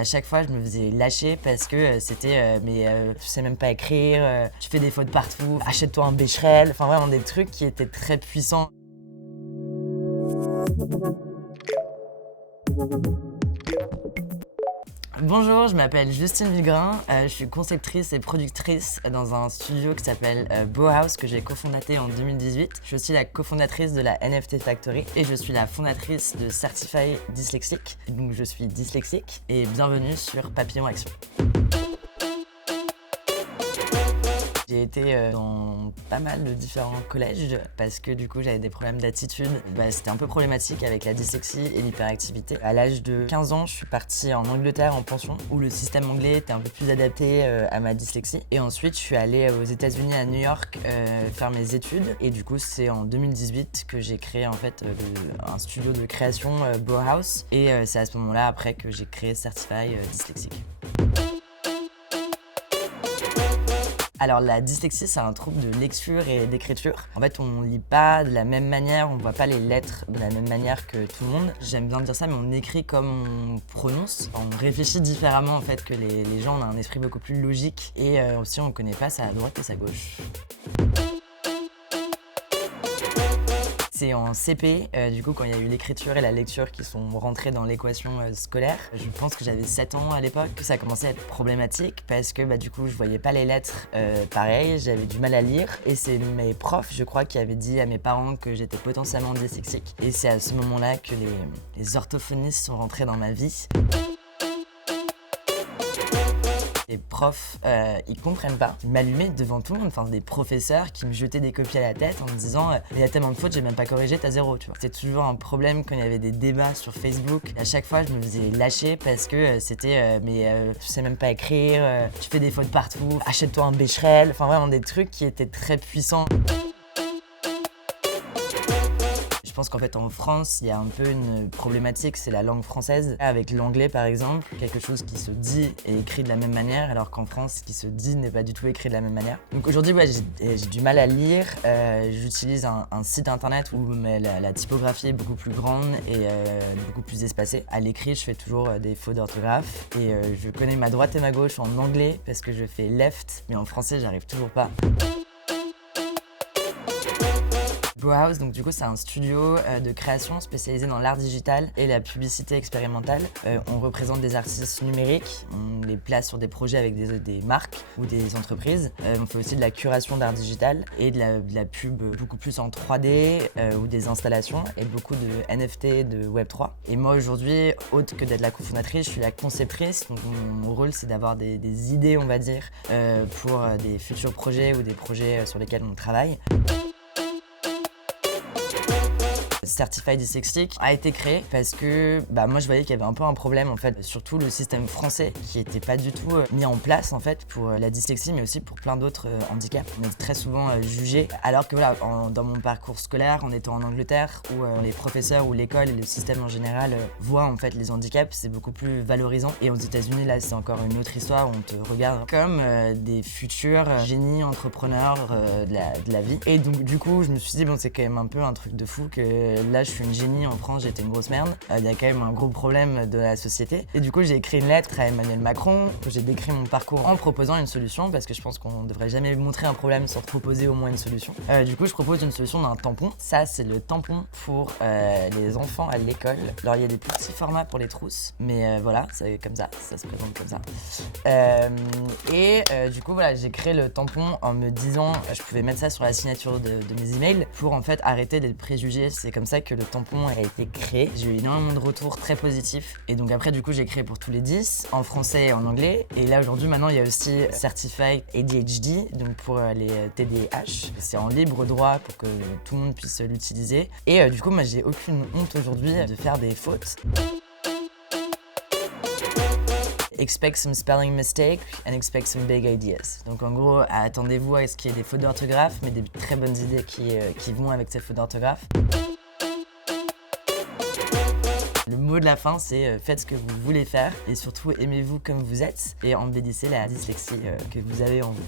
À chaque fois, je me faisais lâcher parce que c'était tu sais même pas écrire, tu fais des fautes partout, achète-toi un Becherel, enfin vraiment des trucs qui étaient très puissants. Bonjour, je m'appelle Justine Vigrin, je suis conceptrice et productrice dans un studio qui s'appelle Bauhaus que j'ai cofondaté en 2018. Je suis aussi la cofondatrice de la NFT Factory et je suis la fondatrice de Certify Dyslexique. Donc je suis dyslexique et bienvenue sur Papillon Action. J'ai été dans pas mal de différents collèges parce que du coup j'avais des problèmes d'attitude. C'était un peu problématique avec la dyslexie et l'hyperactivité. À l'âge de 15 ans, je suis partie en Angleterre en pension où le système anglais était un peu plus adapté à ma dyslexie. Et ensuite, je suis allée aux États-Unis à New York faire mes études. Et du coup, c'est en 2018 que j'ai créé en fait un studio de création Bauhaus. Et c'est à ce moment-là après que j'ai créé Certify Dyslexique. Alors la dyslexie, c'est un trouble de lecture et d'écriture. En fait, on lit pas de la même manière, on voit pas les lettres de la même manière que tout le monde. J'aime bien dire ça, mais on écrit comme on prononce. On réfléchit différemment en fait que les gens. On a un esprit beaucoup plus logique et aussi on connaît pas sa droite et sa gauche. C'est en CP, du coup, quand il y a eu l'écriture et la lecture qui sont rentrées dans l'équation scolaire. Je pense que j'avais 7 ans à l'époque, que ça a commencé à être problématique parce que du coup, je voyais pas les lettres pareil, j'avais du mal à lire. Et c'est mes profs, je crois, qui avaient dit à mes parents que j'étais potentiellement dyslexique. Et c'est à ce moment-là que les orthophonistes sont rentrés dans ma vie. Les profs, ils comprennent pas. Ils m'allumaient devant tout le monde, enfin des professeurs qui me jetaient des copies à la tête en me disant il y a tellement de fautes, j'ai même pas corrigé, t'as 0, tu vois. C'était toujours un problème quand il y avait des débats sur Facebook. À chaque fois, je me faisais lâcher parce que c'était tu sais même pas écrire, tu fais des fautes partout, achète-toi un Becherel, enfin vraiment des trucs qui étaient très puissants. Je pense qu'en fait en France, il y a un peu une problématique, c'est la langue française. Avec l'anglais par exemple, quelque chose qui se dit et écrit de la même manière, alors qu'en France, ce qui se dit n'est pas du tout écrit de la même manière. Donc aujourd'hui, j'ai du mal à lire. J'utilise un site internet où la typographie est beaucoup plus grande et beaucoup plus espacée. À l'écrit, je fais toujours des fautes d'orthographe et je connais ma droite et ma gauche en anglais parce que je fais left, mais en français, j'arrive toujours pas. Bauhaus, donc du coup c'est un studio de création spécialisé dans l'art digital et la publicité expérimentale. On représente des artistes numériques, on les place sur des projets avec des marques ou des entreprises. On fait aussi de la curation d'art digital et de la pub beaucoup plus en 3D ou des installations et beaucoup de NFT, de Web3. Et moi aujourd'hui, autre que d'être la cofondatrice, je suis la conceptrice. Donc mon rôle c'est d'avoir des idées, on va dire, pour des futurs projets ou des projets sur lesquels on travaille. Certify Dyslexique a été créé parce que moi je voyais qu'il y avait un peu un problème en fait, surtout le système français qui était pas du tout mis en place en fait pour la dyslexie mais aussi pour plein d'autres handicaps. On est très souvent jugé alors que voilà, dans mon parcours scolaire en étant en Angleterre où les professeurs ou l'école et le système en général voient en fait les handicaps, c'est beaucoup plus valorisant. Et aux États-Unis là c'est encore une autre histoire où on te regarde comme des futurs génies entrepreneurs de la vie. Et donc du coup je me suis dit c'est quand même un peu un truc de fou que là, je suis une génie, en France, j'étais une grosse merde. Il y a quand même un gros problème de la société. Et du coup, j'ai écrit une lettre à Emmanuel Macron, où j'ai décrit mon parcours en proposant une solution, parce que je pense qu'on ne devrait jamais montrer un problème sans proposer au moins une solution. Du coup, je propose une solution d'un tampon. Ça, c'est le tampon pour les enfants à l'école. Alors, il y a des petits formats pour les trousses, mais voilà, c'est comme ça se présente comme ça. Du coup, voilà, j'ai créé le tampon en me disant, je pouvais mettre ça sur la signature de mes emails pour en fait arrêter d'être préjugé. C'est comme ça que le tampon a été créé. J'ai eu énormément de retours très positifs. Et donc après, du coup, j'ai créé pour tous les 10, en français et en anglais. Et là, aujourd'hui, maintenant, il y a aussi Certified ADHD, donc pour les TDAH. C'est en libre droit pour que tout le monde puisse l'utiliser. Et du coup, moi, j'ai aucune honte aujourd'hui de faire des fautes. Expect some spelling mistakes and expect some big ideas. Donc en gros, attendez-vous à ce qu'il y ait des fautes d'orthographe, mais des très bonnes idées qui vont avec ces fautes d'orthographe. Le mot de la fin, c'est faites ce que vous voulez faire et surtout aimez-vous comme vous êtes et embellissez la dyslexie que vous avez en vous.